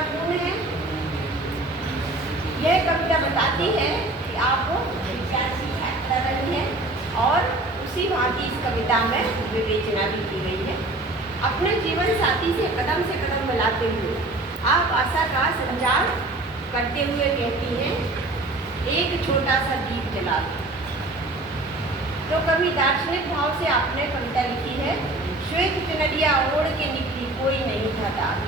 प्रेरणापूर्ण है। यह कविता बताती है कि आप क्या सीख कर रही हैं और उसी भांति इस कविता में विवेचना भी की गई है। अपने जीवन साथी से कदम मिलाते हुए आप आशा का संचार करते हुए कहती हैं, एक छोटा सा दीप जला दो। तो कभी दार्शनिक भाव से आपने कविता लिखी है, श्वेत चुनरिया ओढ़ के निकली कोई नहीं था दाग।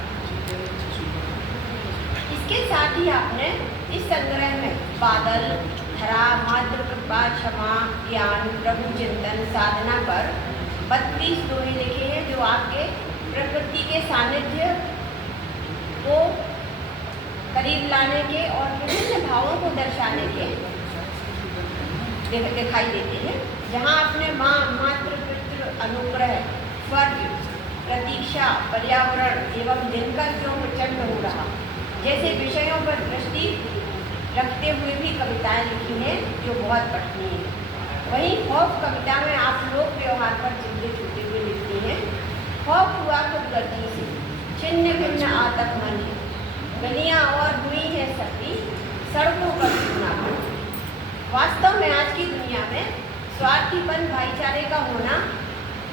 इसके साथ ही आपने इस संग्रह में बादल, धरा, मातृ कृपा, क्षमा, ज्ञान, प्रभु चिंतन, साधना पर 32 दोहे लिखे हैं, जो आपके प्रकृति के सानिध्य को करीब लाने के और विभिन्न भावों को दर्शाने के दिखाई देते हैं। जहाँ आपने माँ, मातृ, पितृ, अनुग्रह, स्वर्ग, प्रतीक्षा, पर्यावरण एवं दिनकर क्यों प्रचंड हो रहा जैसे विषयों पर दृष्टि रखते हुए भी कविताएं लिखी हैं, जो बहुत पठनीय है। वहीं खौफ कविता में आप लोक व्यवहार पर चिंतित होते हुए लिखती हैं, खौफ हुआ खुदगर्जी से, छिन्न भिन्न आतक मन है, गलियाँ और हुई है सकती, सड़कों पर सुनापन। वास्तव में आज की दुनिया में स्वार्थीपन, भाईचारे का होना,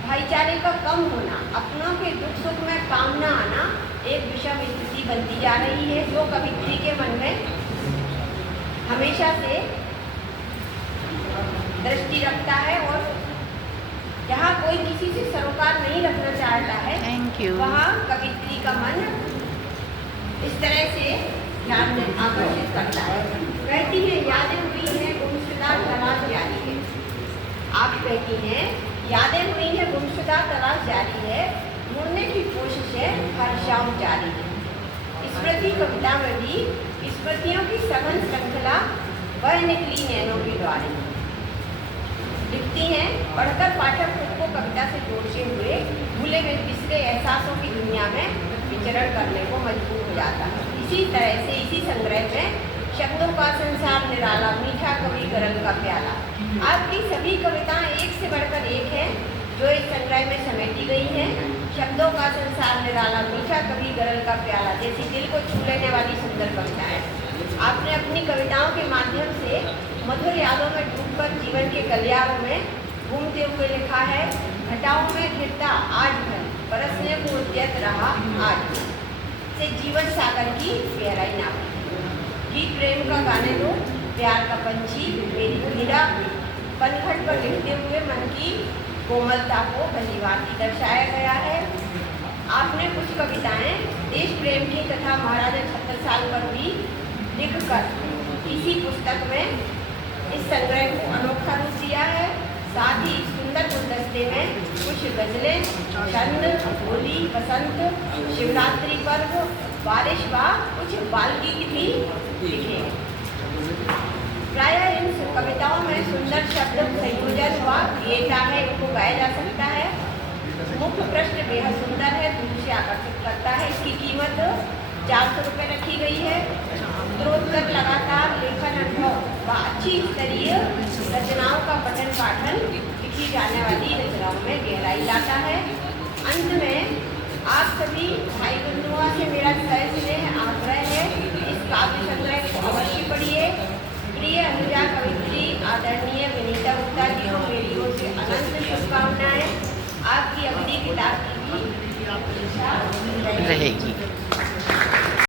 भाईचारे का कम होना, अपनों के दुख सुख में काम न आना एक विषम स्थिति बनती जा रही है, जो कवित्री के मन में हमेशा से दृष्टि रखता है। और जहाँ कोई किसी से सरोकार नहीं रखना चाहता है, वहाँ कवित्री का मन इस तरह से ध्यान आकर्षित करता है। कहती है, यादें हुई हैं गुमशुदा तलाश जारी है। आप कहती हैं, यादें हुई हैं गुमशुदा तलाश जारी है, मुड़ने की कोशिशें हर शाम जारी है। स्मृति कविता में भी स्मृतियों की सघन श्रृंखला वह निकली नैनों के द्वारे। लिखती हैं, पढ़कर पाठक खुद को कविता से जोड़ते हुए भूले हुए पिछले एहसासों की दुनिया में विचरण करने को मजबूर हो जाता है। इसी तरह से इसी संग्रह में शब्दों का संसार निराला, मीठा कवि गरल का प्याला, आपकी सभी कविताएं एक से बढ़कर एक है, जो इस संग्रह में समेटी गई हैं। शब्दों का संसार निराला, मीठा कवि गरल का प्याला जैसी दिल को छू लेने वाली सुंदर कविताएं आपने अपनी कविताओं के माध्यम से मधुर यादों में डूबकर जीवन के गलियारों में घूमते हुए लिखा है। घटाओं में गिरता आज भर, बरसने को उद्यत रहा आज भी, से जीवन सागर की गहराई नापी। गीत प्रेम का गाने दो, प्यार का पंछी मेरी हीरा, पनघट पर लिखते हुए मन की कोमलता को भलीभांति दर्शाया गया है। आपने कुछ कविताएं देश प्रेम की तथा महाराजा छत्रसाल पर भी लिखकर इसी पुस्तक में इस संग्रह को अनोखा रूप दिया है। साथ ही सुंदर गुलदस्ते में कुछ गजलें, छंद, होली, बसंत, शिवरात्रि पर्व, बारिश व कुछ बाल गीत भी लिखे हैं। प्रायः इन कविताओं में सुंदर शब्द संयोजन व गीता है, इनको गाया जा सकता है। मुख्य पृष्ठ बेहद सुंदर है, दूर से आकर्षित करता है। इसकी कीमत 400 रुपये रखी गई है। उत्तरोत्तर लगातार लेखन अनुभव व अच्छी स्तरीय रचनाओं का पठन पाठन लिखी जाने वाली रचनाओं में गहराई लाता है। अंत में आप सभी भाई बंधुओं से मेरा तहे से